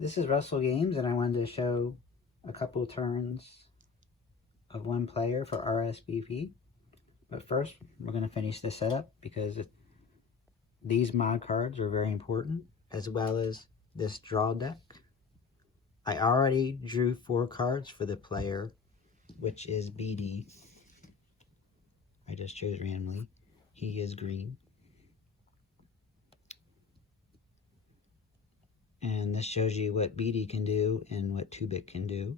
This is Russell Games, and I wanted to show a couple turns of one player for RSVP. But first, we're going to finish this setup because these mod cards are very important, as well as this draw deck. I already drew 4 cards for the player, which is BD. I just chose randomly. He is green. And this shows you what BD can do and what 2-bit can do.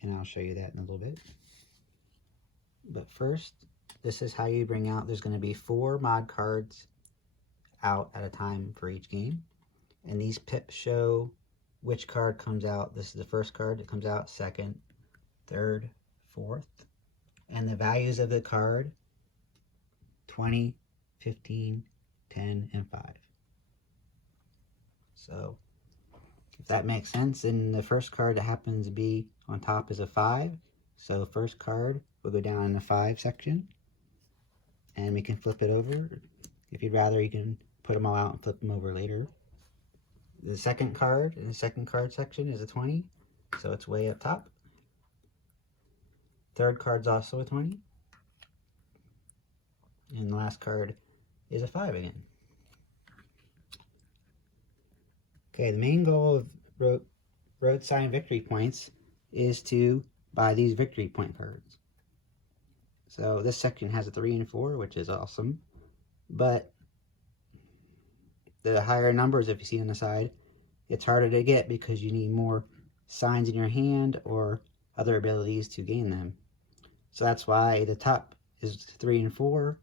And I'll show you that in a little bit. But first, this is how you bring out, there's going to be 4 mod cards out at a time for each game. And these pips show which card comes out. This is the first card that comes out, second, third, fourth. And the values of the card, 20, 15, 10, and 5. So, if that makes sense, and the first card that happens to be on top is a 5. So first card will go down in the 5 section. And we can flip it over. If you'd rather, you can put them all out and flip them over later. The second card in the second card section is a 20. So it's way up top. Third card's also a 20. And the last card is a 5 again. Okay, the main goal of road sign victory points is to buy these victory point cards. So this section has a 3 and 4, which is awesome. But the higher numbers, if you see on the side, it's harder to get because you need more signs in your hand or other abilities to gain them. So that's why the top is 3 and 4,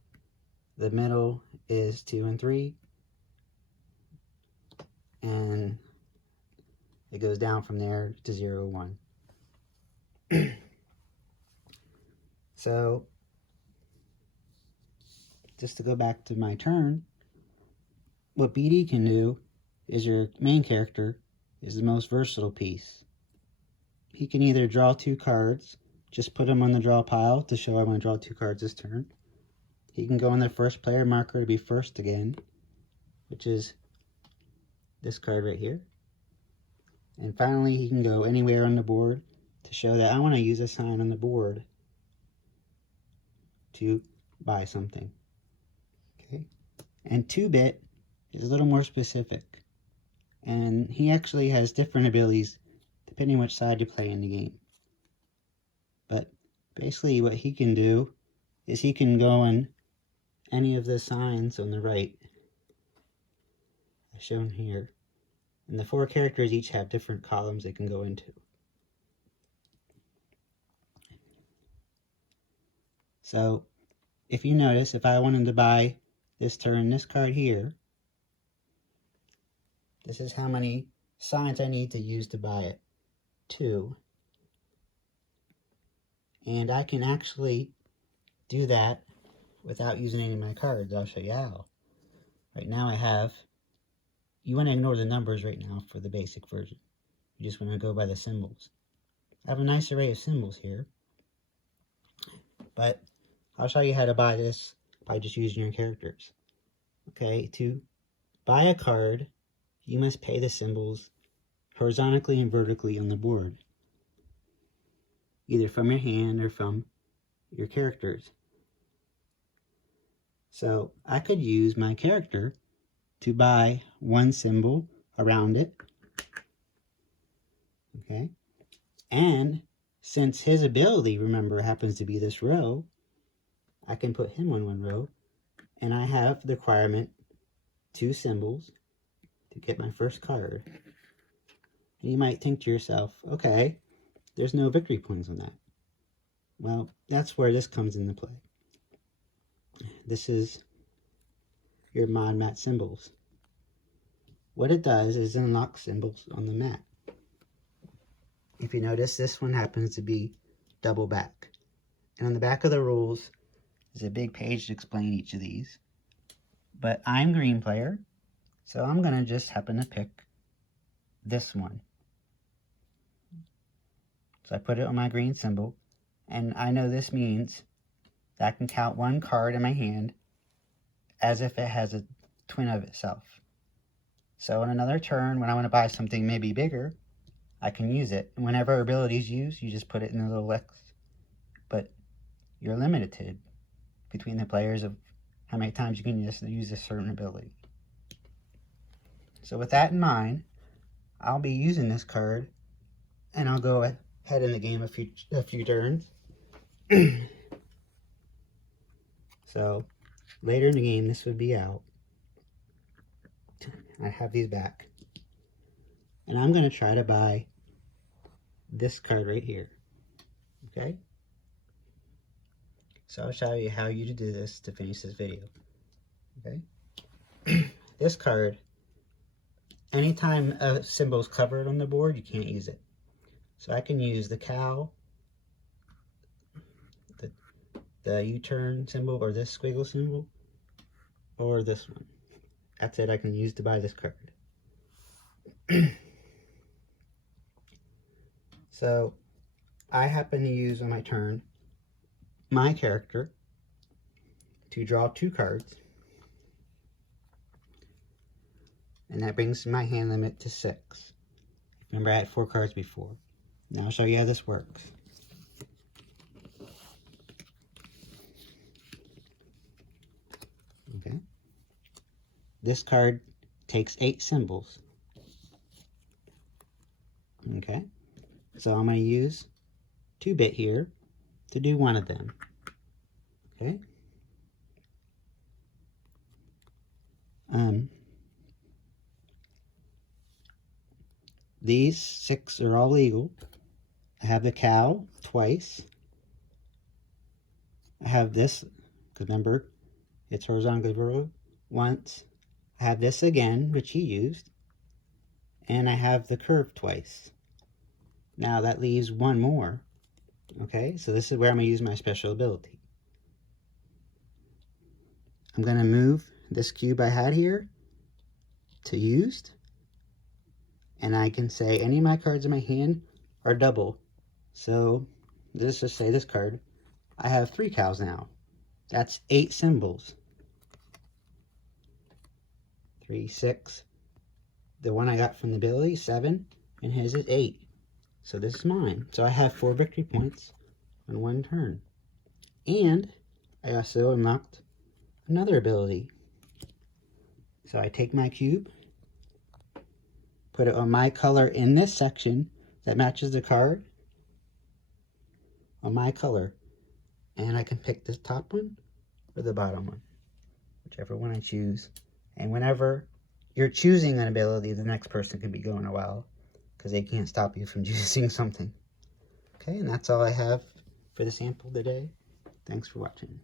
the middle is 2 and 3, and it goes down from there to 0, 1. So, just to go back to my turn, what BD can do is your main character is the most versatile piece. He can either draw 2 cards, just put them on the draw pile to show I want to draw 2 cards this turn. He can go on the first player marker to be first again, which is this card right here. And finally, he can go anywhere on the board to show that I want to use a sign on the board to buy something. Okay, and 2-bit is a little more specific, and he actually has different abilities depending which side you play in the game. But basically what he can do is he can go on any of the signs on the right, as shown here. And the 4 characters each have different columns they can go into. So, if you notice, if I wanted to buy this turn, this card here, this is how many signs I need to use to buy it. 2. And I can actually do that without using any of my cards. I'll show you how. Right now I have, you want to ignore the numbers right now for the basic version. You just want to go by the symbols. I have a nice array of symbols here, but I'll show you how to buy this by just using your characters. Okay, to buy a card, you must pay the symbols horizontally and vertically on the board, either from your hand or from your characters. So I could use my character to buy 1 symbol around it. Okay, and since his ability, remember, happens to be this row, I can put him on 1 row, and I have the requirement 2 symbols to get my first card. And you might think to yourself, okay, there's no victory points on that. Well, that's where this comes into play. This is your mod mat symbols. What it does is unlock symbols on the mat. If you notice, this one happens to be double back. And on the back of the rules is a big page to explain each of these. But I'm green player, so I'm going to just happen to pick this one. So I put it on my green symbol, and I know this means that I can count 1 card in my hand as if it has a twin of itself. So in another turn, when I want to buy something maybe bigger, I can use it. And whenever ability is used, you just put it in the little X. But you're limited between the players of how many times you can use a certain ability. So with that in mind, I'll be using this card, and I'll go ahead in the game a few turns. So later in the game, this would be out. I have these back. And I'm going to try to buy this card right here. Okay? So I'll show you how you do this to finish this video. Okay? This card, anytime a symbol is covered on the board, you can't use it. So I can use the cow, the U-turn symbol, or this squiggle symbol, or this one. That's it I can use to buy this card. So I happen to use on my turn my character to draw 2 cards, and that brings my hand limit to 6. Remember, I had 4 cards before. Now I'll show you how this works. Okay. This card takes 8 symbols. Okay. So I'm going to use 2-bit here to do one of them. Okay. These 6 are all legal. I have the cow twice. I have this, because remember, it's horizontal row once. I have this again, which he used. And I have the curve twice. Now that leaves 1 more. Okay, so this is where I'm going to use my special ability. I'm going to move this cube I had here to used. And I can say any of my cards in my hand are double. So let's just say this card, I have 3 cows now. That's 8 symbols. 3, 6. The one I got from the ability, 7. And his is 8. So this is mine. So I have 4 victory points on 1 turn. And I also unlocked another ability. So I take my cube, put it on my color in this section that matches the card, on my color, and I can pick the top one or the bottom one, whichever one I choose. And whenever you're choosing an ability, the next person can be going a while, because they can't stop you from choosing something. Okay, and that's all I have for the sample today. Thanks for watching.